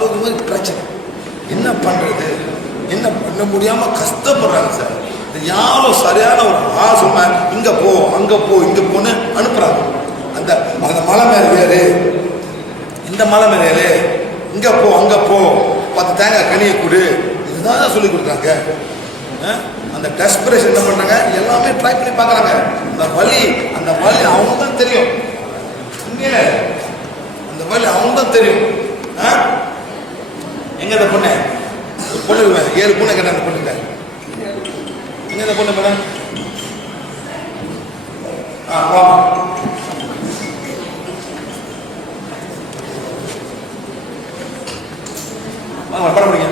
ஆரோக்கிய மாதிரி பிரச்சனை. என்ன பண்ணுறது, என்ன பண்ண முடியாமல் கஷ்டப்படுறாங்க சார். யாரும் சரியான ஒரு சொன்ன இங்கே போ அங்கே போ இங்கே போன்னு அனுப்புகிறாங்க. அந்த அந்த மலை மேலே ஏறு, இந்த மலை மேலே ஏறு, இங்கே போ அங்கே போ, 10 தேங்காய் கனியை கொடு, இதுதான் சொல்லி கொடுக்குறாங்க. அந்த டெஸ்பிரேஷன் என்ன பண்ணுறாங்க, எல்லாமே ட்ரை பண்ணி பார்க்குறாங்க. அந்த வலி அவங்க தான் தெரியும். உண்மையில அந்த வலி அவங்க தான் தெரியும். எங்க இந்த பொண்ணு பொண்ணு 7 பூனை கேட்ட அந்த பொண்ணுங்க எங்க இந்த பொண்ணு மேடம்? வாங்க படம் பிடிங்க.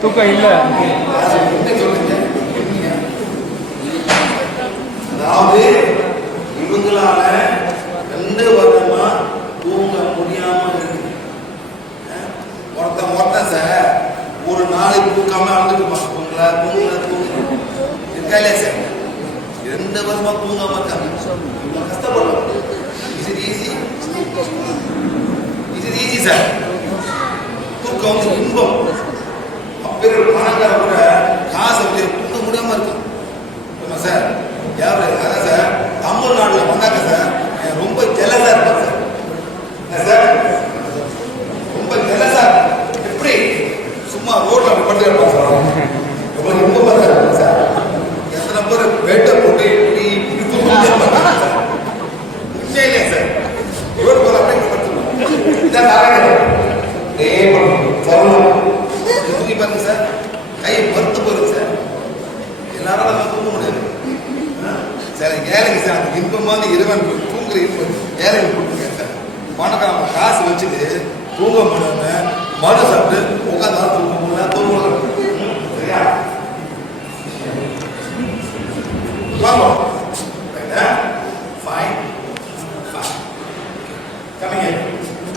தூக்கம் இல்லை. அதாவது இவங்களால 2 வருடமா தூங்க முடியாம இருக்கு. ஒருத்தன் சார் ஒரு நாளைக்கு தூக்காம அழுதுக்குமா, தூங்கல இருக்கா இல்லையா சார்? 2 வருஷமா தூங்காம இருக்காங்க, கஷ்டப்படுறாங்க. இது ஈஸி சார். தூக்கம் வந்து இன்பம். அப்பேர் பணக்கார கூட காசை தூங்க முடியாம இருக்கும் சார். யாரு அதான் சார் தமிழ்நாடுல வந்தாங்க சார், ரொம்ப ஜெலஸா இருப்பாங்க சார். ரொம்ப ஜெலஸா எப்படி சும்மா ரோட்ல பட்டு இருப்பாங்க சார். ரொம்ப பார்த்தா இருப்பாங்க சார். எத்தனை பேர் பெட்டை போட்டு உண்மையிலே சார் ரோடு போல அப்படியே படுத்துருவோம். இதான் பாருங்க சார், கையை பருத்து போயிருக்கு சார். எல்லாரும் நம்ம தூங்க முடியாது சார். ஏழைங்க சார் அந்த இன்பம் வந்து இறைவன் தூங்குற இன்பம் ஏழைங்க கொடுத்துருங்க சார். பணக்காரங்க காசு வச்சுட்டு தூங்க முடியாம மனு சாப்பிட்டு உட்காந்து தூங்க முடியல தூங்க சரியா? வாங்க fine coming in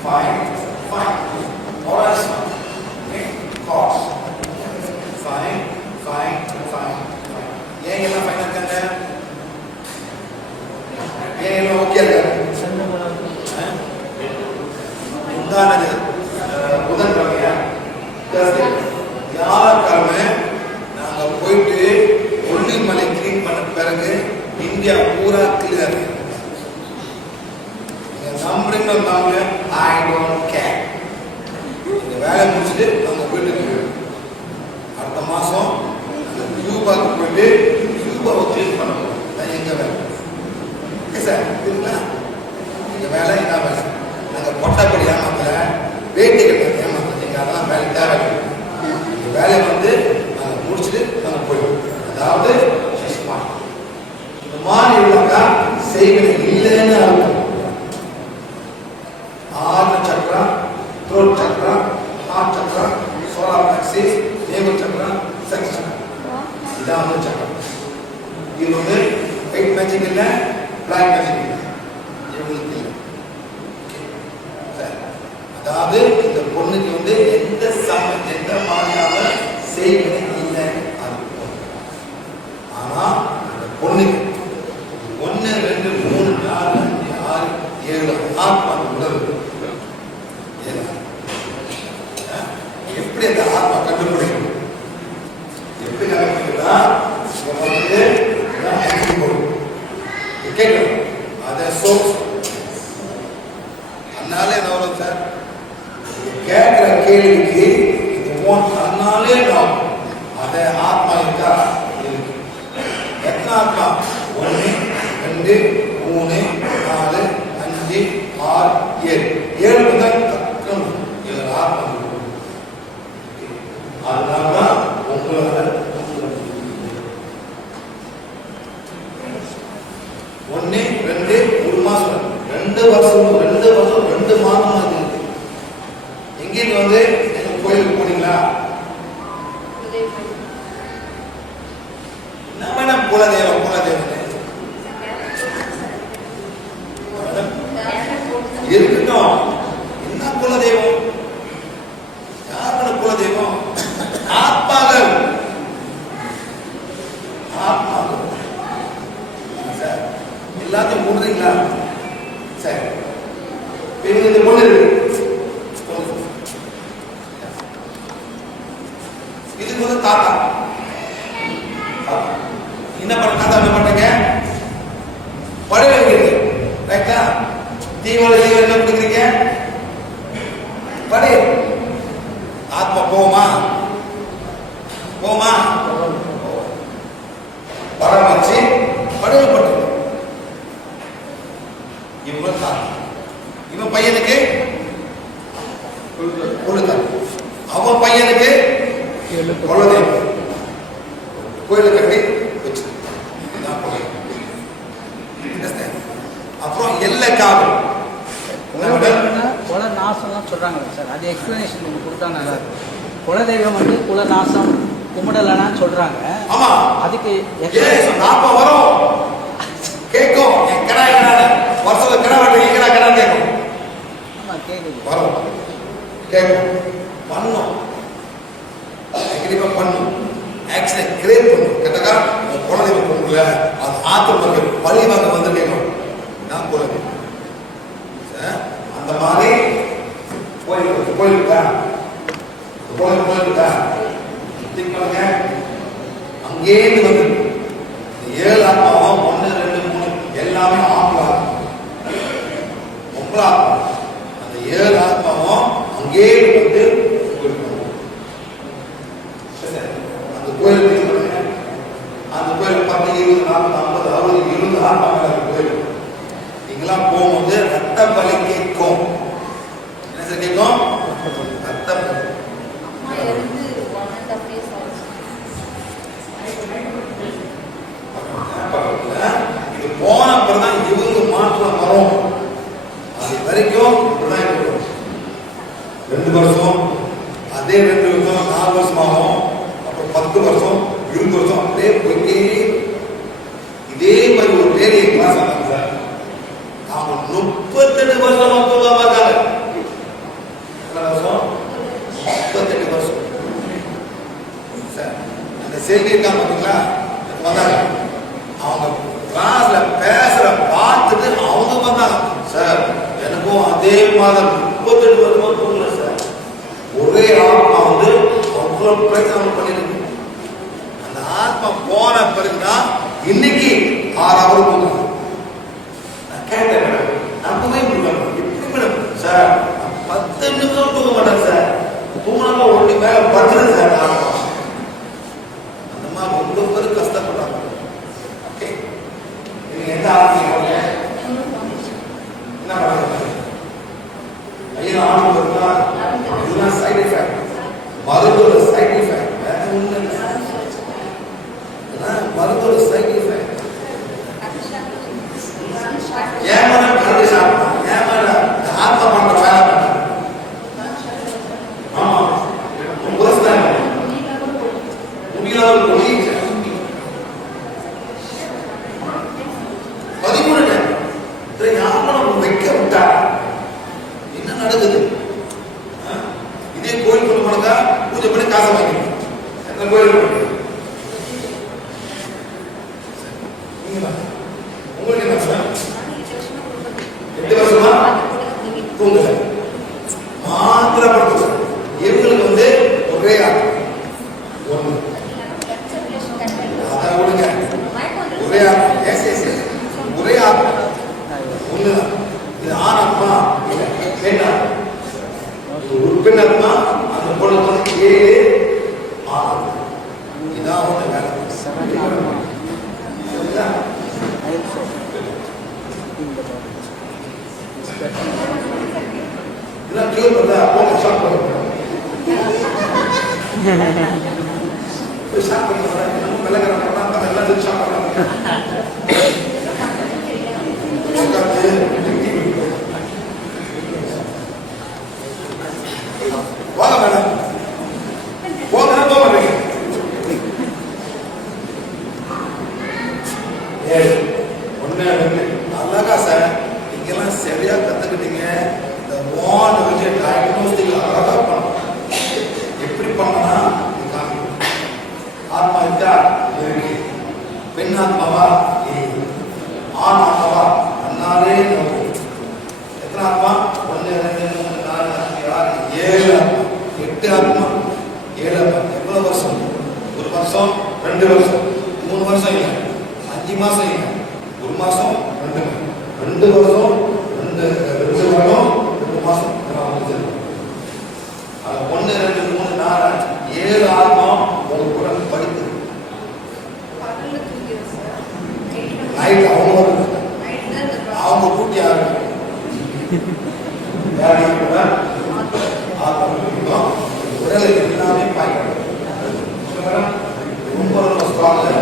5 alright okay cost 5 ஏன் எல்லாம் ஃபைனா இருக்காங்க? ஏன் எல்லாம் ஓகே இருக்காங்க? உண்டானது புதன்கிழமையா யாருக்கிழமை நாங்கள் போயிட்டு கொல்லிமலை கிளீன் பண்ண பிறகு இந்தியா பூரா கிளியர். நம்புறீங்க நாங்க ஐ டோன்ட் கேர். இந்த வேலை முடிச்சுட்டு நாங்க போயிட்டு அடுத்த மாசம் கியூபாக்கு போயிட்டு கியூபாவை கிளீன் பண்ண போகிறோம். அது எங்க வேலை சார் இருக்குங்களா? எங்க வேலை என்ன வேலை? நாங்கள் பொட்டாப்படி ஏமாத்தல, வேட்டி கட்ட ஏமாத்தல, எங்க அதெல்லாம் வேலை தேவை. இந்த வேலையை வந்து நாங்கள் முடிச்சுட்டு நாங்கள் போயிடுவோம். அதாவது இந்த மாதிரி உள்ளக்கா செய்வது இல்லைன்னு அர்த்தம். ஆர்ன சக்கரா, த்ரோட் சக்கரா, ஹார்ட் சக்கரா, சோலார் பிளெக்ஸஸ், நேவல் சக்கரா, செக்ஸ் சக்கரா, இதான் வந்து சக்கரம். இது வந்து ஒயிட் மேஜிக் இல்லை, பிளாக் மேஜிக் இல்லை, இவங்களுக்கு இல்லை. அதாவது இந்த பொண்ணுக்கு வந்து எந்த மாதிரியான செய்வது இல்லை. ஆனா இந்த பொண்ணுக்கு 1 2 3 4 5 6 7 ஆத்மா உடல் எப்படி அந்த ஆத்மா கண்டுபிடிக்கும்? எப்படி கண்டுபிடிக்கிறதா கேட்கணும். அதை அதனாலே என்ன வரும் சார்? கேட்கிற கேள்விக்கு இது அதனாலே நான் அதை ஆத்மா இருக்கா? எத்தனை ஆத்மா? 1 2 3 4 2 மாதம் ஆகுது. எங்கேருந்து வந்து எங்க கோயிலுக்கு போனீங்களா? என்ன மேடம் குலதெய்வம் இருக்கட்டும். என்ன குலதெய்வம்? யாரோட குலதெய்வம்? ஆத்மாக்கள். சார் எல்லாத்தையும் மூடுறீங்களா? சரி, இந்த பொண்ணு இருக்கு, இதுக்கு வந்து தாத்தா என்ன பண்றீங்க? பழைய வைக்கிறீங்க, ரைட்டா? தீவிர என்ன கொடுக்குறீங்க? பழைய ஆத்மா போமா படம் வச்சு படையல் பண்றது. இவன் பையனுக்கு அவன் பையனுக்கு குலதெய்வம் கோயிலை கட்டி வச்சு. அப்புறம் எல்லை காவல் குல நாசம்லாம் சொல்றாங்க சார். அது எக்ஸ்பிளனேஷன் கொஞ்சம் கொடுத்தா நல்லா இருக்கும். குலதெய்வம் வந்து குல நாசம் கும்பிடலன்னு சொல்றாங்க. ஆமா, அதுக்கு நாம வரும் கேட்கும். கடா வருஷத்துல கடை வெட்டுறீங்க, கடை கேட்கும். ஆமா, கேட்குது, வரும் கேட்கும். பண்ணும், கண்டிப்பா பண்ணும். ஆக்ஷனை கிரியேட் பண்ணும். கேட்டக்கா குலதெய்வம் பொண்ணுல அது ஆத்திரம் வந்து பழி வாங்க வந்து கேட்கும். நான் குலதெய்வம் அந்த மாதிரி கோயிலுக்கா அங்கேருந்து வந்து 7 ஆத்மாவும் 1, 2, 3 எல்லாமே ஆத்மா. அந்த 7 ஆத்மாவும் அங்கே வந்து அந்த கோயிலுக்கு அந்த கோயில் 10, 20, 40, 50, 60, 70 ஆத்மாக்கள் கோயில். நீங்களாம் போகும்போது ரத்த பலி கேட்கும். என்ன சார் கேட்கும்? ரத்த பலி. இது போன அப்புறம் இவங்க மாற்றம் வரும். அது வரைக்கும் 2 வருஷம், அதே 2 வருஷம் 4 வருஷம் ஆகும். அப்புறம் 10 வருஷம் 20 வருஷம் அப்படியே போயிட்டே. இதே மாதிரி ஒரு வேலையை கிளாஸ் ஆனாங்க சார். அவங்க 38 வருஷம் மொத்தமாக இருக்காங்க. 38 வருஷம் சார். அந்த செய்தி இருக்காங்க பார்த்தீங்களா? வந்தாங்க. அவங்க கிளாஸ்ல பேசுற பார்த்துட்டு அவங்க வந்தாங்க. சார் எனக்கும் அதே மாதிரி 38 வருஷமா தூங்கல சார். ஒரே ஆத்மா வந்து அவ்வளவு பிரச்சனை பண்ணிருக்கு. அந்த ஆத்மா போன பிறகுதான் இன்னைக்கு 6 அவர் தூங்குறாங்க. நான் கேட்டேன் மேடம், நம்பவே முடியல. எப்படி மேடம்? சார் 10 நிமிஷம் தூங்க மாட்டேன் சார். தூங்கினா ஒண்ணு மேல படுத்துறேன் சார். அந்த மாதிரி ரொம்ப பேர் கஷ்டப்படுறாங்க. ஓகே, நீங்க எந்த ஆரம்பிக்கிறீங்க? என்ன பண்ணுறது? ஐயா ஆரம்பிக்கிறதுனா இதெல்லாம் சைடு எஃபெக்ட், மருந்தோட சைடு எஃபெக்ட். மருந்தோட சைடு எஃபெக்ட். ஏமாட கரடி சாப்பிடலாம், ஏமாட ஆத்மா பண்ற வேலை பண்ண. ஆமா, முடியல 13 யாரும் வைக்க விட்டா என்ன நடக்குது? இதே கோயில் கொண்டு போனதா பூஜை பண்ணி காசை வாங்கிக்கணும். எத்தனை கோயில் உங்களுக்கு என்ன சார்? 8 வருஷமா தூங்குல மாத்திரை படுத்து. இவங்களுக்கு வந்து ஒரே ஒண்ணு அதான் விடுங்க. ஒரே ஒரே ஒண்ணுதான். இது ஆண் ஆத்மா, பெண் ஆத்மா. ஒரு பெண் ஆத்மா, அந்த பொண்ணு வந்து 7 ஆண். இதான் வந்து வேலை. இதெல்லாம் கியூர் பண்ணா போங்க ஷாப் பண்ணுங்க. ஷாப் பண்ணுங்க. நம்ம வெள்ளக்காரன் பண்ணா நம்ம எல்லாம் ஷாப் பண்ணலாம். வருஷம் 2 வருஷம் 3 வருஷம் இல்லை 5 மாசம் இல்லை 1 மாசம் 2 வருஷம் 2 வருடம் 2 மாசம் அது 1 2 3 4 7 ஆத்மா ஒரு உடல் படித்து நைட் அவங்க கூட்டி யாரு உடலுக்கு எல்லாமே பாய்க்கணும் ரொம்ப ரொம்ப ஸ்ட்ராங்காக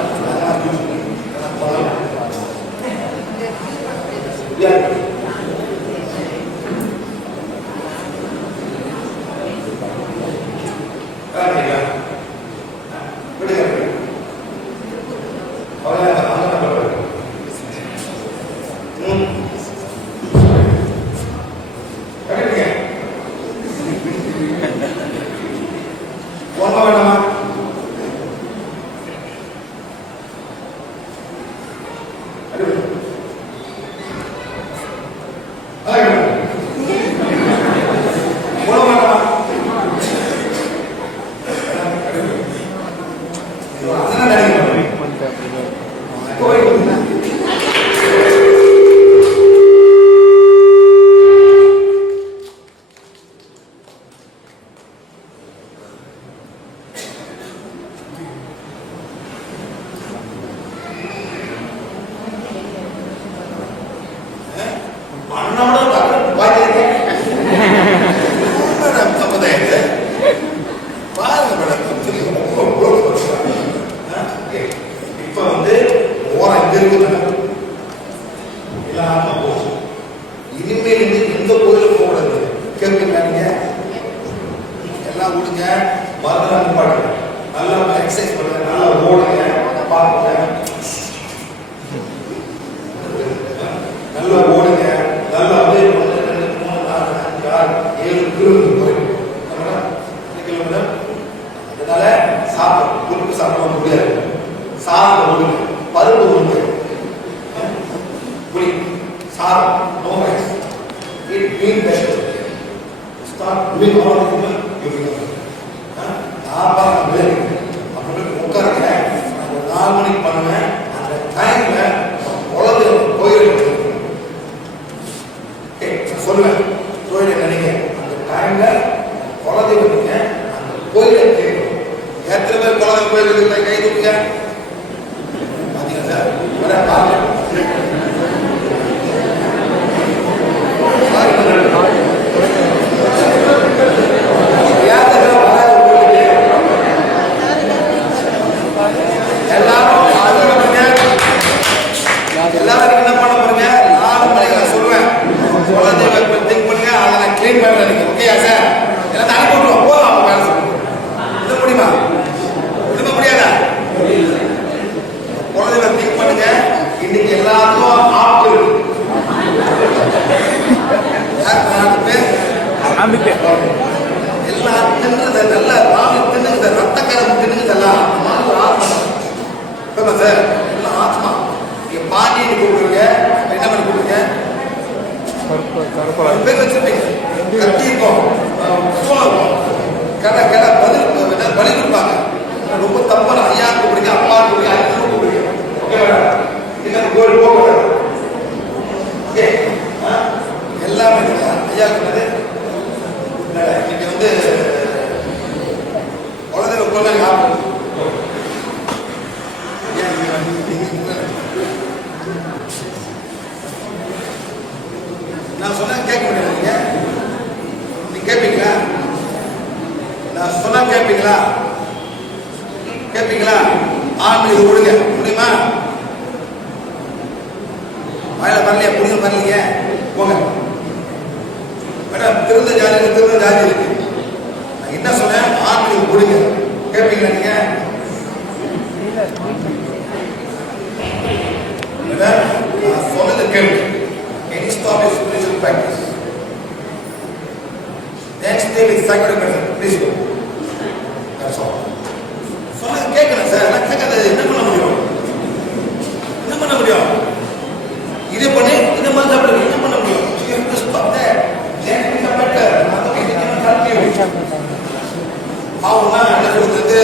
அவங்க என்ன சொல்றது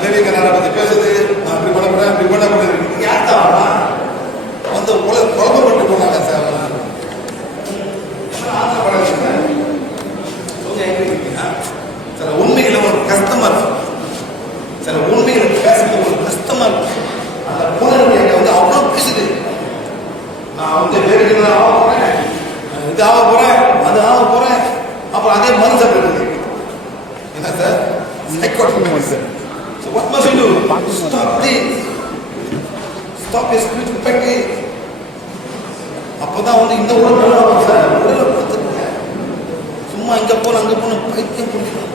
பேபி கனாரை பற்றி பேசுறது இது ஆக போறேன், அது ஆக போறேன், அப்புறம் அதே மருந்து சாப்பிடுறது. என்ன sir? Psychotic sir. So what must you do? Stop this. Stop your spiritual practice. அப்பதான் வந்து இந்த உடல் நல்லா இருக்கும் சார். உடலை பார்த்துருங்க. சும்மா இங்க போன அங்க போன பைத்தியம் பிடிச்சிருக்காங்க.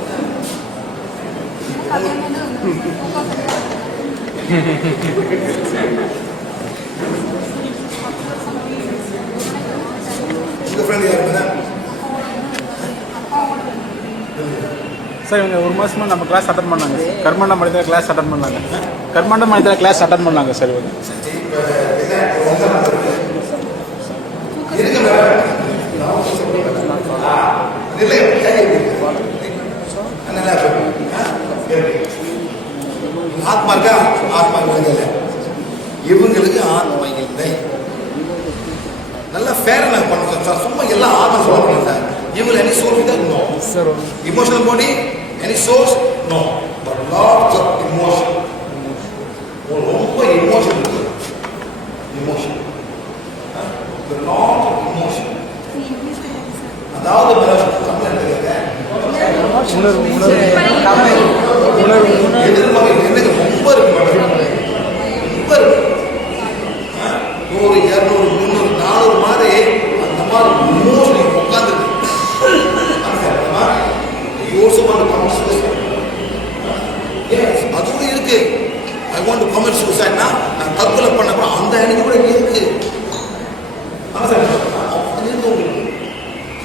உங்க ஃப்ரெண்ட் யாருங்க சார்? இவங்க ஒரு மாசமா நம்ம கிளாஸ் அட்டன் பண்ணாங்க. கர்மண்ட மனிதர் கிளாஸ் அட்டன் பண்ணாங்க. கர்மண்ட மனிதர் கிளாஸ் அட்டன் பண்ணாங்க சார். இவங்க ஆத்மா இருக்கா? ஆத்மா இல்லை. இவங்களுக்கு ஆத்மா இல்லை. நல்லா ஃபேரை நான் பண்ணுறேன் சார். சும்மா எல்லாம் ஆத்மா சொல்ல முடியும் சார். இவங்க எனி சோர்ஸ் தான் no sir. Emotional body any source no. But lots of emotion. ரொம்ப இமோஷன் இருக்கு. Emotion lot of emotion. அதாவது எதிர்மறை எனக்கு ரொம்ப இருக்கு. ரொம்ப இருக்கு. 100, 200, 300, 400 மாதிரி அந்த மாதிரி இமோஷன் உட்காந்துருக்கு. அது கூட இருக்கு. ஐ வாண்ட் டு கமிட் சூசைட்னா நான் தற்கொலை பண்ண கூட அந்த எண்ணம் கூட இருக்கு.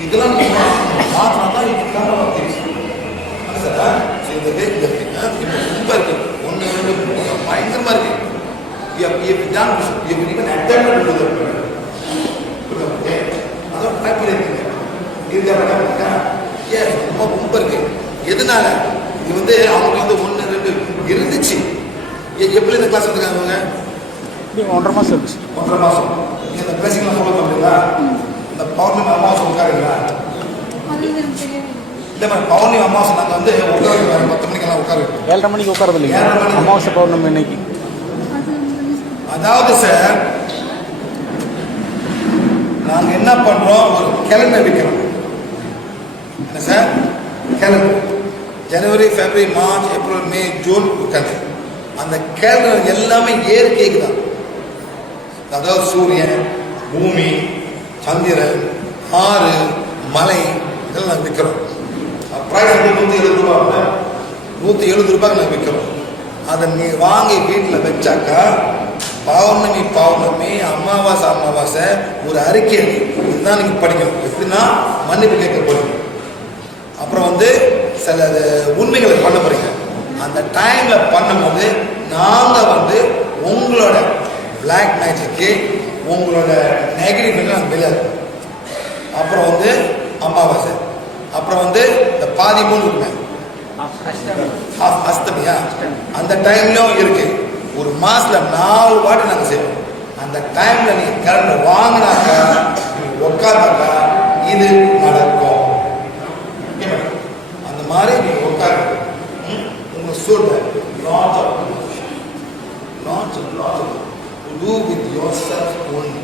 இதெல்லாம் நீங்க மாத்தினா தான் இதுக்கான சார். இந்த வேலை ரொம்ப இருக்கு. 1, 2 பயங்கரமா இருக்கு. அதான் ட்ரை பண்ணிருக்கீங்க. ரொம்ப இருக்கு. எதனால இது வந்து அவங்க வந்து 1, 2 இருந்துச்சு. எப்படி இந்த கிளாஸ் வந்துருக்காங்க அவங்க? 1.5 மாசம் இருந்துச்சு. 1.5 மாசம். நீங்க இந்த பிளஸிங்லாம் ஃபாலோ பண்ணுறீங்களா? இந்த பௌர்ணமி அமாவாசை உட்காருங்களா? இல்லை மேடம், பௌர்ணமி அமாவாசை நாங்கள் வந்து உட்காருங்க 10 மணிக்கெல்லாம் உட்காருங்க. 7:30 மணிக்கு உட்காரது இல்லைங்க. அமாவாசை பௌர்ணமி இன்னைக்கு. அதாவது சார் நாங்கள் என்ன பண்ணுறோம்? ஒரு கேலண்டர் வைக்கிறோம். என்ன சார்? கேலண்டர். ஜனவரி, பிப்ரவரி, மார்ச், ஏப்ரல், மே, ஜூன் கேலண்டர். அந்த கேலண்டர் எல்லாமே இயற்கைக்கு தான். அதாவது சூரியன், பூமி, சந்திரன், ஆறு, மலை இதெல்லாம் நாங்கள் விற்கிறோம். ப்ரைஸ் வந்து 170 ரூபா. 170 ரூபாய்க்கு நாங்கள் விற்கிறோம். அதை நீ வாங்கி வீட்டில் வச்சாக்கா பௌர்ணமி பௌர்ணமி, அமாவாசை அமாவாசை ஒரு அறிக்கை இதுதான் நீங்கள் படிக்கணும். எப்படின்னா மன்னிப்பு கேட்க போறீங்க. அப்புறம் வந்து சில உண்மைகளை பண்ண போறீங்க. அந்த டைம்ல பண்ணும்போது நாங்கள் வந்து உங்களோட பிளாக் மேஜிக்கு உங்களோட நெகட்டிவ் நாங்கள் வெளியாது. அப்புறம் வந்து அமாவாசை, அப்புறம் வந்து இந்த பாதி மூணு இருக்குமே அஸ்தமியா, அந்த டைம்லயும் இருக்கு. ஒரு மாசத்துல 4 வாட்டி நாங்கள் செய்வோம். அந்த டைம்ல நீங்க கரண்ட் வாங்கினாக்கா உட்கார்ந்தாக்கா இது நடக்கும். அந்த மாதிரி நீங்க உட்கார்ந்து உங்க சொல்ற lot of to do with yourself only.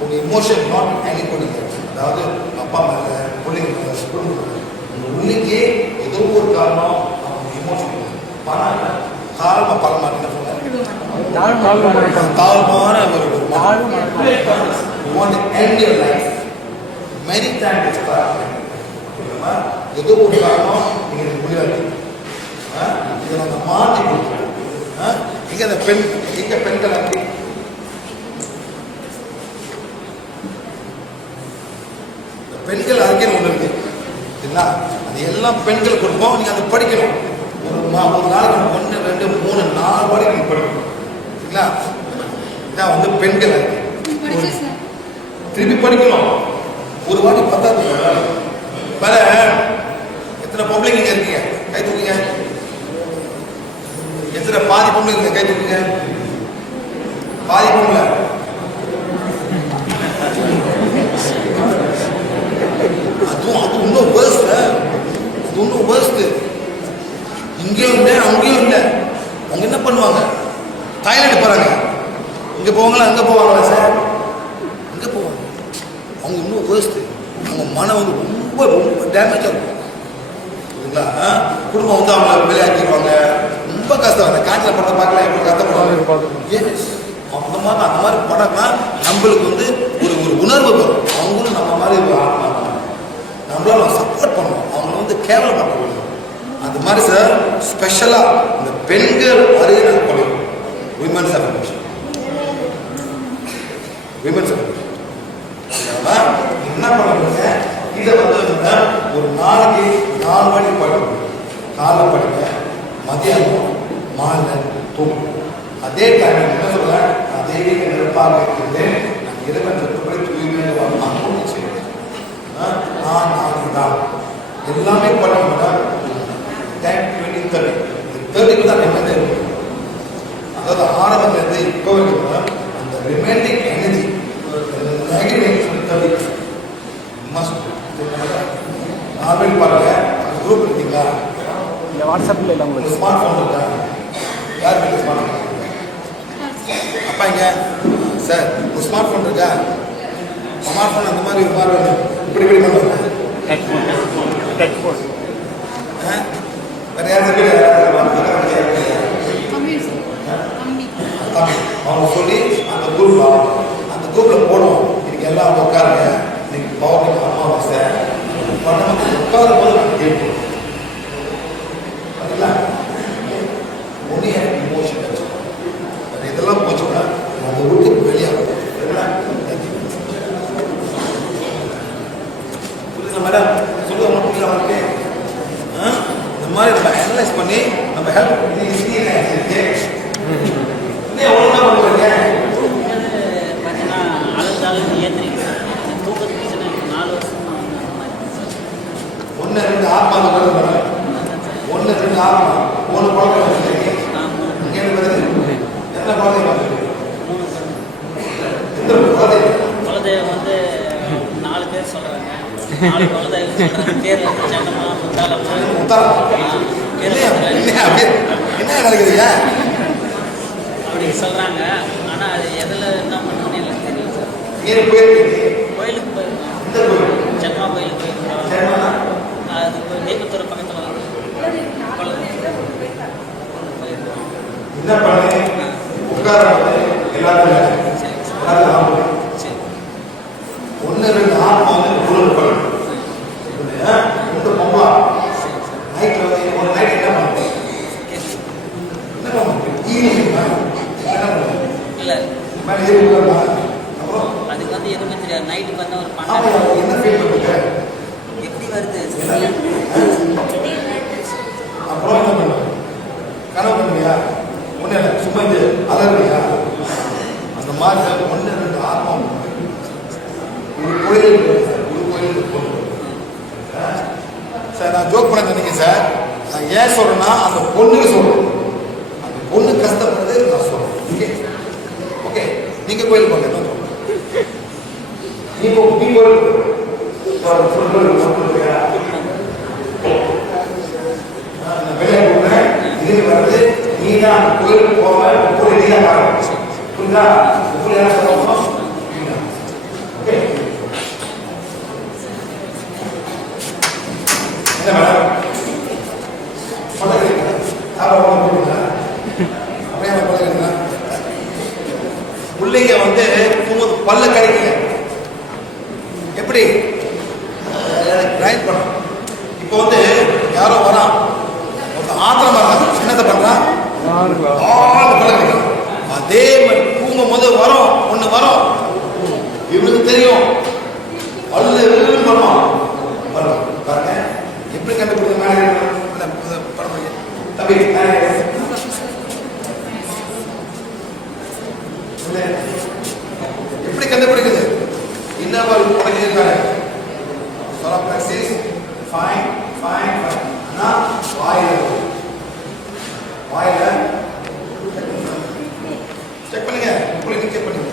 உங்க இமோஷன் நாட் எனிபடி. அதாவது அப்பா மேல, பிள்ளைங்க மேல, குடும்பம் மேல, உள்ளிக்கே ஏதோ ஒரு காரணம் அவங்க இமோஷன் பணம் தாழ்ம பரமாட்டின தாழ்மான ஒரு மெனி டைம்ஸ் ஏதோ ஒரு காரணம் நீங்க முடியாது. இதை நாங்கள் மாற்றி கொடுக்குறோம். இங்க அந்த பெண் இங்க பெண்கள் அப்படி பெண்கள் அறிக்கைன்னு ஒன்று இருக்கு. சரிங்களா? அது எல்லாம் பெண்கள் கொடுப்போம். நீங்க அதை படிக்கணும். ஒரு நாளைக்கு 1, 2, 3, 4 வாட்டி நீங்க படிக்கணும். சரிங்களா? இதான் வந்து பெண்கள் அறிக்கை. திருப்பி படிக்கணும். ஒரு வாட்டி பத்தாது. வேற எத்தனை பொம்பளைங்க இங்க இருக்கீங்க? கை தூக்குங்க. எத்தனை பாதி பொம்பளை இருக்க? கை தூக்குங்க. பாதி பொம்பளை. அது இன்னும் வேர்ஸ்ட். அது இன்னும் வேர்ஸ்ட். இங்கேயும் இல்லை, அங்கேயும் இல்லை. அவங்க என்ன பண்ணுவாங்க? தாய்லாந்து போறாங்க. இங்க போவாங்களா? அங்க போவாங்களா சார்? இங்க போவாங்க. அவங்க இன்னும் வேஸ்ட்டு. அவங்க மனம் வந்து ரொம்ப ரொம்ப டேமேஜாக இருக்கும். சரிங்களா? குடும்பம் வந்து அவங்க விளையாட்டிடுவாங்க. ரொம்ப கஷ்டம். அந்த காட்டில் படத்தை பார்க்கல எவ்வளோ கஷ்டப்படுவாங்க. எஸ் அந்த மாதிரி படம்னா நம்மளுக்கு வந்து ஒரு உணர்வு வரும். அவங்களும் நம்ம மாதிரி நம்மளால சப்போர்ட் பண்ணுவோம். அவங்கள வந்து கேவலப்படுத்தணும். அந்த மாதிரி சார் ஸ்பெஷலாக இந்த பெண்கள் வரைய நாங்கள் பண்ணுவோம். விமன்ஸ் அஃபர்மேஷன் என்ன பண்ணுங்க, இதை வந்து ஒரு நாளைக்கு 4 மணி படிக்கணும். காலை படிங்க, மதியானம், மாலை தூங்கும். அதே டைம் என்ன சொல்ல, அதே நெருப்பாக இருக்குது. நான் இறைவன் சொற்படி தூய்மையாக வரணும் செய்யணும். நான் எல்லாமே படிக்கணும்னா 20-30 தான் நிம்மதி இருக்கும். அதாவது ஆரம்பத்திலிருந்து இப்போ வரைக்கும் அந்த ரிமைனிங் எனர்ஜி நார்மல் பாருங்க. குரூப் இருக்கீங்களா? இந்த வாட்ஸ்அப்பில் இல்லை உங்களுக்கு ஸ்மார்ட் ஃபோன் இருக்கா? யார் வீட்டில் ஸ்மார்ட் ஃபோன்? அப்பா இங்க சார் ஒரு ஸ்மார்ட் ஃபோன் இருக்கா? ஸ்மார்ட் ஃபோன் அந்த மாதிரி இப்படி பண்ணுவாங்க. டச் ஃபோன் வேறு யாரும் அவங்க சொல்லி அந்த குரூப்பில் போடுவோம். இன்னைக்கு எல்லாம் உட்காருங்க, இன்னைக்கு பௌர்ணமி அமாவாசை உட்காரும் போது நாங்கள் கேட்போம். பார்த்தீங்களா? ஒன்லி இமோஷன் இதெல்லாம் போச்சுன்னா அந்த வீட்டுக்கு வெளியாகும். புரியுதா மேடம்? சொல்லுவாங்க புரியுதா அவங்களுக்கு? இந்த மாதிரி நம்ம அனலைஸ் பண்ணி நம்ம ஹெல்ப் பண்ணி ஒழுங்கா பண்ணுறீங்க. பார்த்தீங்கன்னா அழுதாலும் ஏற்றுறீங்க. தூக்கத்து பிரச்சனை 4 வருஷம் 1-2 ஆத்மா 1-2 ஆத்மா 3 குழந்தை இங்கே வருது. எத்தனை குழந்தை வருது? எந்த குழந்தை? குலதெய்வம் வந்து 4 பேர் சொல்கிறாங்க. 4 குலதெய்வம் சொல்கிறாங்க. பேர் வந்து சென்னம்மா, முத்தாலம்மா. என்ன நடக்குதுங்க அப்படி சொல்கிறாங்க. ஆனால் அது எதில் என்ன பண்ணணும்னு எனக்கு தெரியும் சார். கோயிலுக்கு போயிருக்கோம். இந்த கோயில் சென்னம்மா கோயிலுக்கு போயிருக்கோம். அது தீபத்தூர் பக்கத்தில் வந்து என்ன பண்ணு உட்கார எல்லாரும் சரி 1-2 ஆத்மா வந்து குழு பண்ணணும். இந்த பொம்மா நைட்டில் வந்து ஒரு நைட் என்ன பண்ணுவோம்? என்ன பண்ணுவோம்? ஈவினிங் இல்லை அப்புறம் அதுக்கு வந்து எதுவுமே தெரியாது. நைட்டுக்கு வந்து ஒரு என்ன ஃபீல் பண்ணுங்க? எப்படி வருது? அப்புறம் என்ன பண்ணுவோம்? கனவு பண்ணுவியா? ஒன்றும் இல்லை, சும்மா இது அலர்வியா? அந்த மாதிரி 1-2 ஆத்மா ஒரு கோயிலுக்கு போகணும் சார். நான் ஜோக் பண்ண நினைக்கிறேன் சார். நான் ஏன் சொல்றேன்னா அந்த பொண்ணுக்கு சொல்றேன். அந்த பொண்ணு கஷ்டப்படுறது நான் சொல்றேன். ஓகே ஓகே, நீங்க கோயில் போங்க. நீ கோயில் வெளியே போகிறேன். இது வந்து நீ தான் கோயிலுக்கு போவேன். கோயில் நீ தான் பாருங்க. புரியுதா? கோயில் யாரும் சொல்லணும். ஓகே என்ன மேடம் சொல்லுங்க. அப்படியே சொல்லுங்க. பிள்ளைங்க வந்து பல்ல கடிக்குங்க. எப்படி கிரைண்ட் பண்ணும்? இப்போ வந்து யாரோ வரான், ஆத்திரமா இருக்காங்க, என்னத்தை பண்றான்? பல்ல கடிக்கும். அதே மாதிரி தூங்கும் போது வரும் ஒண்ணு வரும். இவனுக்கு தெரியும் பல்லு பண்ணுவான். பாருங்க எப்படி கண்டுபிடிக்க தம்பி எப்படி கண்டுபிடிக்குது? இன்னும் உடஞ்சிருக்காரு. Fine fine fine. ஆனால் வாயில செக் பண்ணுங்க. இப்படி செக் பண்ணுங்க.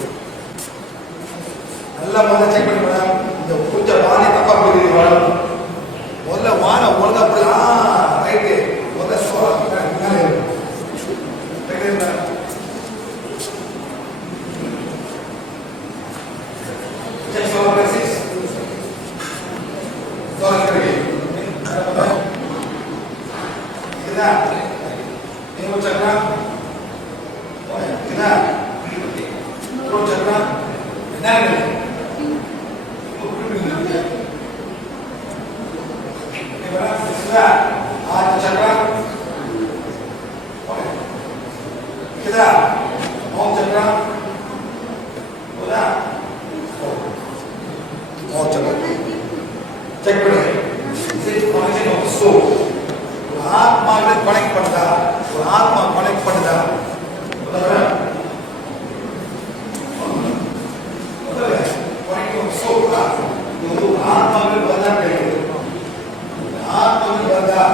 நல்லா முதல்ல செக் பண்ணி போனா இந்த கொஞ்சம் வாணி தப்பா போயிருக்கீங்க. முதல்ல வான ஒழுங்கா போய் ரைட்டு முதல்ல Chola check solar plexus. Check பண்ணுங்க. connection of soul. ஒரு ஆத்மா கனெக்ட் பண்ணுதா, ஒரு ஆத்மா கனெக்ட் பண்ணுதா. connection of soul. இது ஒரு ஆத்மாவில் வரதா கிடைக்குது. ஆத்மாவில் வரதா.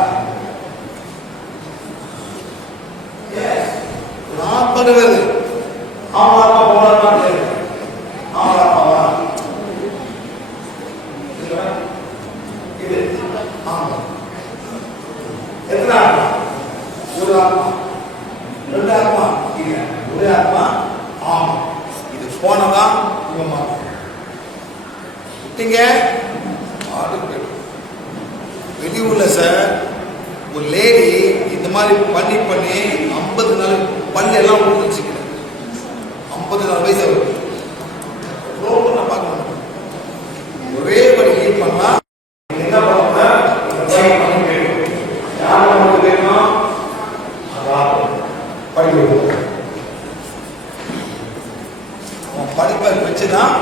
எஸ். ஒரு ஆத்மாவில் வருது. ஆத்மா போராட்டமா இருக்கு. ஆத்மாவா இது ஆமா. எத்தனை ஆத்மா? ஒரு ஆத்மா, ரெண்டு ஆத்மா இல்ல, ஒரு ஆத்மா. ஆமா, இது போனதான் இவமா விட்டீங்க. வெளியூர்ல சார் ஒரு லேடி இந்த மாதிரி பண்ணி 50 நாள் பல்லு எல்லாம் ஊற்றிச்சுக்கல. 54 வயசு ஆகுது. நான் பார்க்கணும் ஒரே படி ஹீட் பண்ணா என்ன பண்ணுங்க. படிப்பை வச்சுதான்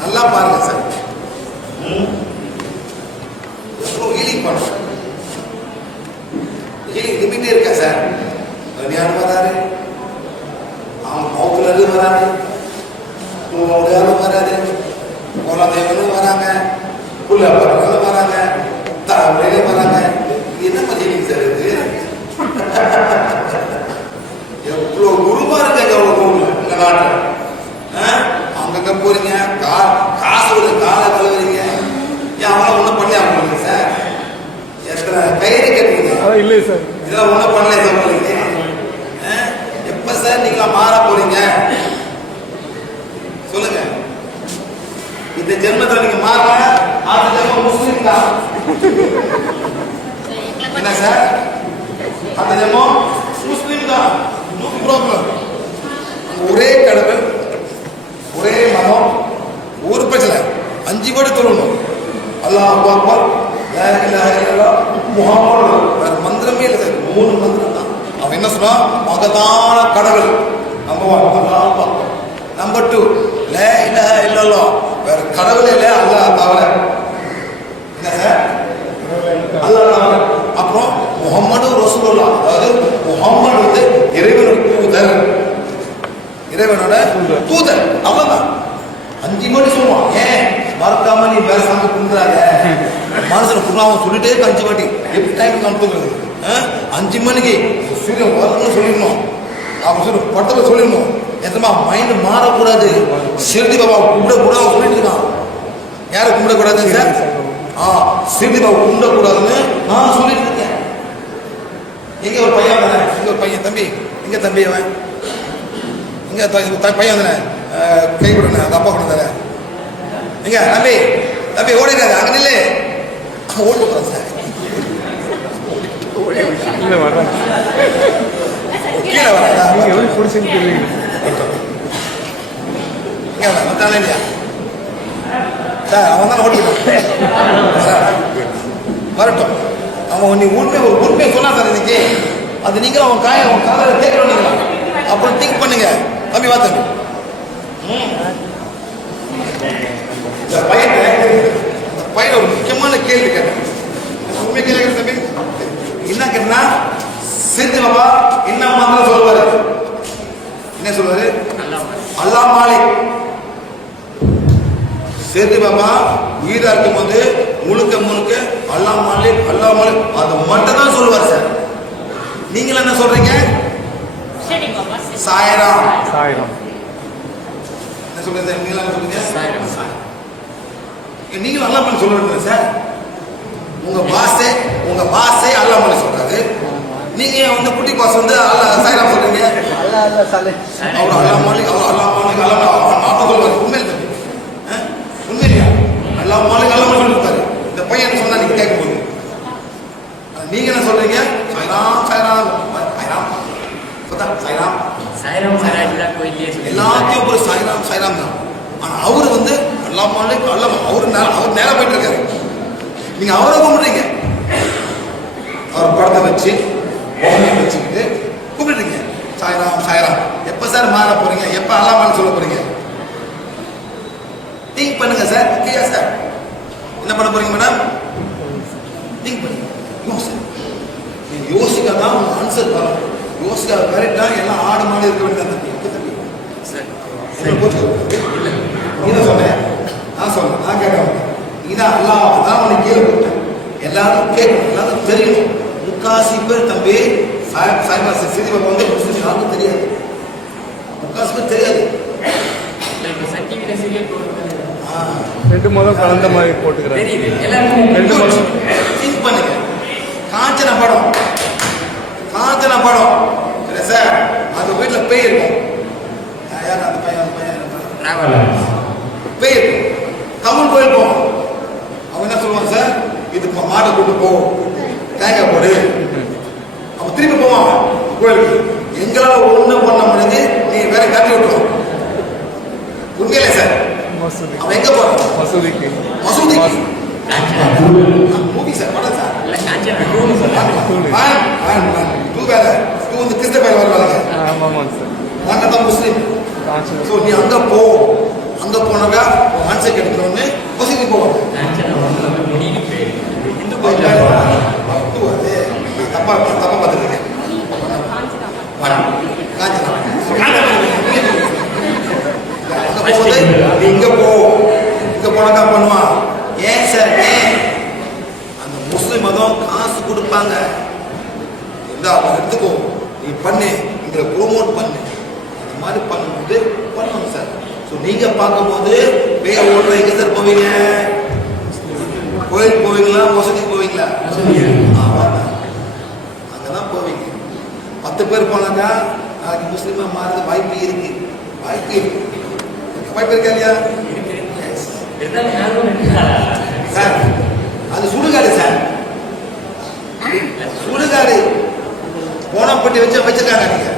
நல்லா பாருங்க சார். ஹீலிங் பண்ணுறோம். ஹீலிங் இருந்துகிட்டே இருக்கா சார். கல்யாணம் வராரு, அவங்க மௌத்துல இருந்து வராது, வராது, குலதெய்வம் வராங்க, புள்ள பக்கம் வராங்க, தலைமுறையில வராங்க. இது என்ன மாதிரி சார் இது? எவ்வளோ குருமா இருக்காங்க அவ்வளோ இந்த நாட்டில். அங்கங்க போறீங்க, காசு ஒரு காலை கழுவுறீங்க. ஏன் அவங்கள ஒன்றும் பண்ணி அவங்க சார்? எத்தனை கயிறு கட்டுறீங்க? இல்லை சார், இதெல்லாம் ஒன்றும் பண்ணல சார். உங்களுக்கு எப்ப சார் நீங்களா மாற போறீங்க சொல்லுங்க. இந்த ஜென்மத்தில் நீங்க மாறல, அடுத்த ஜென்மம் முஸ்லிம் தான். என்ன சார்? அந்த ஜென்மம் முஸ்லிம் தான். No problem. ஒரே கடவுள், ஒரே மதம், ஒரு பிரச்சனை. 5 வேர்டு சொல்லணும். அல்லாஹ் அக்பர், லா இலாஹ இல்லல்லாஹ், முஹம்மது. வேற மந்திரமே இல்லை சார். 3 மந்திரம் தான். அவன் என்ன சொன்னா? மகதான கடவுள் நம்பர் 1, அல்லாஹ் அக்பர். நம்பர் 2, லா இலாஹ இல்லல்லாஹ், வேற கடவுளே இல்லை அல்லாஹ் தவிர. என்ன சார்? அல்லாஹ் தவிர. அப்புறம் முஹம்மது ரசூலுல்லாஹ், அதாவது முஹம்மது வந்து இறைவனுடைய தூதர், இறைவனோட தூதர். அவ்வளவுதான். 5 மணி சொல்லுவான். ஏன் மறக்காம நீ வேற சாமி கும்பிடுறாங்க? மனசுல புண்ணாவும் சொல்லிட்டே 5 வாட்டி. எப்படி டைம் அனுப்புகிறது? 5 மணிக்கு சூரியன் வரணும்னு சொல்லிடணும். அவன் சொல்லி படத்தில் சொல்லிடணும். எத்தமா மைண்டு மாறக்கூடாது. சிறுதி பாபா கும்பிடக்கூடாது சொல்லிட்டு இருக்கான். யாரை கும்பிடக்கூடாதுங்க சார்? சிறுதி பாபா கும்பிடக்கூடாதுன்னு நான் சொல்லிட்டு இருக்கேன். எங்க ஒரு பையன் தானே, எங்க ஒரு பையன் தம்பி, எங்க தம்பி அவன் இங்க பையன் தானே, கை கொடுங்க, அந்த அப்பா கொடுத்தாரு. எங்க தம்பி, தம்பி ஓடிடாது, அங்க நில்லு. ஓடி போறான் சார். கீழே வரா பிடிச்சின்னு இல்லையா சார்? அவன் தான் ஓடிக்கிட்டான். வரட்டும். அவன் நீ ஒரு உண்மையை சொன்னா சார் இன்னைக்கு. அது நீங்களும் அவன் காலையில் கேட்கணும். நீங்களா அப்புறம் திங்க் பண்ணுங்க. தம்பி வா தம்பி. இந்த பையன் ஒரு முக்கியமான கேள்வி கேட்டேன். உண்மை கேள்வி தம்பி என்ன கேட்டா, சிறுதி பாபா என்ன மாத்திரம் சொல்லுவாரு? என்ன சொல்லுவாரு? அல்லாஹ் மாலிக். சிறுதி பாபா உயிரா இருக்கும் போது முழுக்க அல்லாஹ் மாலிக், அல்லாஹ் மாலிக் அது மட்டும் தான் சொல்லுவார் சார். நீங்களும் என்ன சொல்றீங்க? சாய்ராம். சாய்ராம் என்ன சொல்றீங்க? நீங்களும் என்ன சொல்றீங்க? சாய்ராம். நீங்களும் அல்லாஹ் மாலிக் சொல்றீங்க சார். உங்க பாஸே அல்லாஹ் மாலிக் சொல்றாரு. நீங்க ஏன் வந்து குட்டி பாஸ் வந்து அல்ல சாய்ராம் சொல்றீங்க? அவர் அல்லா மாலிக் மாப்பா சொல்லுவாரு. உண்மையில உண்மையிலையா? அல்லா மாலிக் சொல்லிருப்பாரு. இந்த பையன் சொன்னா நீங்க கேட்கும்போது நீங்க என்ன சொல்றீங்க? சாய்ராம் சாய்ராம் சாய்ராம் சாய்ராம் சாய்ராம் சாய்ராம் கோயிலே எல்லாத்தையும் ஒரு சாய்ராம் சாய்ராம் தான். ஆனா அவரு வந்து அல்லா மாலிக் அவர் நேரம் போயிட்டு இருக்காரு. நீங்க அவரை கும்பிடுறீங்க. அவர் படத்தை வச்சு வச்சுக்கிட்டு கூப்பிடுறீங்க சாய்ராம் சாய்ராம். எப்ப சார் மாற போறீங்க? எப்ப அல்லாமல் சொல்ல போறீங்க? திங்க் பண்ணுங்க சார். ஓகேயா சார்? என்ன பண்ண போறீங்க மேடம்? திங்க் பண்ணுங்க. நீங்க யோசிக்காதான் உங்க ஆன்சர் வரும். யோசிக்காத கரெக்டா எல்லாம் ஆடு மாடு இருக்க வேண்டியது. நீதான் சொன்னேன். நான் சொன்னேன். நான் கேட்க நீதான் அல்லாஹ் தான் உனக்கு கீழே போட்டேன். எல்லாரும் கேட்கணும். எல்லாரும் தெரியணும். முக்காசி பேர் தம்பி சிதி பாபா வந்து முஸ்லிம் யாருக்கும் தெரியாது. முக்காசி பேர் தெரியாது. ரெண்டு முதல் கலந்த மாதிரி போட்டுக்கிறேன். திங்க் பண்ணுங்க. காஞ்சன படம் இல்லை சார். அந்த வீட்டில் பேய் இருக்கும். யார் அந்த பையன் பேய் இருக்கும். தமிழ் கோயில் போவோம். அவங்க என்ன சொல்லுவாங்க சார்? இது மாட்டை கூட்டு போ, தேங்காய் போடு. அவன் திருப்பி போவான் கோயிலுக்கு. எங்களால் ஒன்றும் பண்ண முடியாது. நீ வேற காட்டி விட்டுருவோம். உண்மையிலே சார் அவன் எங்க போறான்? மசூதிக்கு. மூவி சார் படம் சார். டூ வந்து கிறிஸ்தவ பேர் வருவாங்க. நாங்கள் தான் முஸ்லீம். ஸோ நீ அங்கே போ. அங்கே போனாக்கா ஆன்சர் கிடைக்கணும்னு மசூதி போவாங்க. தப்பா பார்த்துருக்கேன். இங்க போனாக்கா பண்ணுவான். ஏன் சார்? ஏன் அந்த முஸ்லிம் மதம் காசு கொடுப்பாங்க. எடுத்துக்கோ, நீ பண்ணு, இதை ப்ரோமோட் பண்ணு. அந்த மாதிரி பண்ணும்போது பண்ணுவாங்க சார். ஸோ நீங்க பார்க்கும்போது பேர் ஓடுற எங்க சார் போவீங்க? கோயில் போவீங்களா? மசூதிக்கு போவீங்களா? அங்கதான் போவீங்க. 10 பேர் போனாக்கா நாளைக்கு முஸ்லீமா மாறுது வாய்ப்பு இருக்கு. வாய்ப்பு இருக்கா இல்லையா? சார் அது சுடுகாடு சார். சுடுகாடு போனப்பட்டி வச்சிருக்காங்க. நீங்க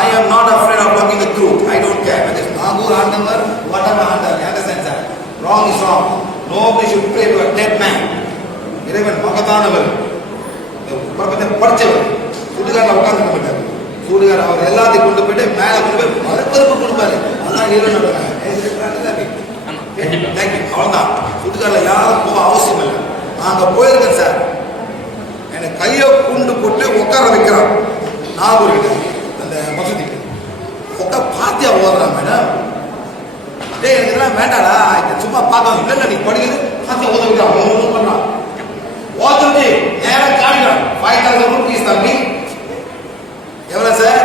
I am not afraid of talking the truth. I don't care whether it's Nagur, Andavar, whatever Andavar. You understand, sir? Wrong is wrong. Nobody should pray to a dead man. இறைவன் மகத்தானவர், படிச்சவர். சுடுகாட்டில் உட்கார்ந்து மாட்டார். சுடுகாடு அவர் எல்லாத்தையும் கொண்டு போயிட்டு மேலே கொண்டு போய் மறுபருப்பு கொடுப்பாரு. அதான் இறைவன். தேங்க்யூ. அவ்வளோதான். சுடுகாட்டில் யாரும் போக அவசியம் இல்லை. நாங்கள் போயிருக்கேன் சார். என்னை கையை குண்டு போட்டு உட்கார வைக்கிறான். நாகூர்கிட்ட அந்த மசூதிக்கு பாத்தியா ஓதுறான். மேடம் டே எனக்கு இதெல்லாம் வேண்டாடா, சும்மா பார்க்க. இல்லை நீ படிக்கிறது பாத்தியா ஓத வைக்கிறான். ஒன்றும் பண்ணான். ஓதுறது நேரம் காணிக்கலாம். 5000 rupees தம்பி. எவ்வளோ சார்?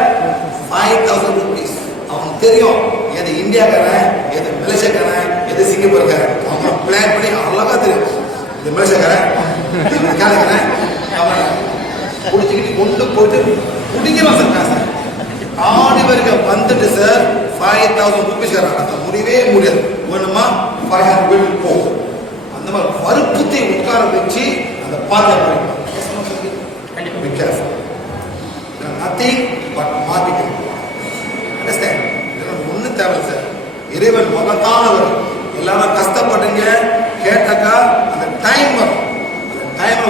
5000 rupees. அவனுக்கு தெரியும் எது இந்தியாக்காரன், எது மலேசியாக்காரன், எது சிங்கப்பூர்காரன். அவன் பிளான் பண்ணி அழகா தெரியும். இது மலேசியாக்காரன், கேரளாக்காரன். அவன் குடிச்சுக்கிட்டு கொண்டு போயிட்டு குடிக்கலாம் சார். காசு ஆடி வரைக்கும் வந்துட்டு சார் 5000 rupees முடியவே முடியாது. வேணுமா 500 வீட்டுக்கு போகும். அந்த மாதிரி வறுப்புத்தை உட்கார வச்சு அந்த பாத்தியா நத்திங் பட் மார்க்கெட்டிங். அண்டர்ஸ்டாண்ட்? ஒன்றும் தேவை சார். இறைவன் மகத்தானவர். எல்லாரும் கஷ்டப்படுங்க கேட்டாக்கா அந்த டைம் வரும். அந்த டைம்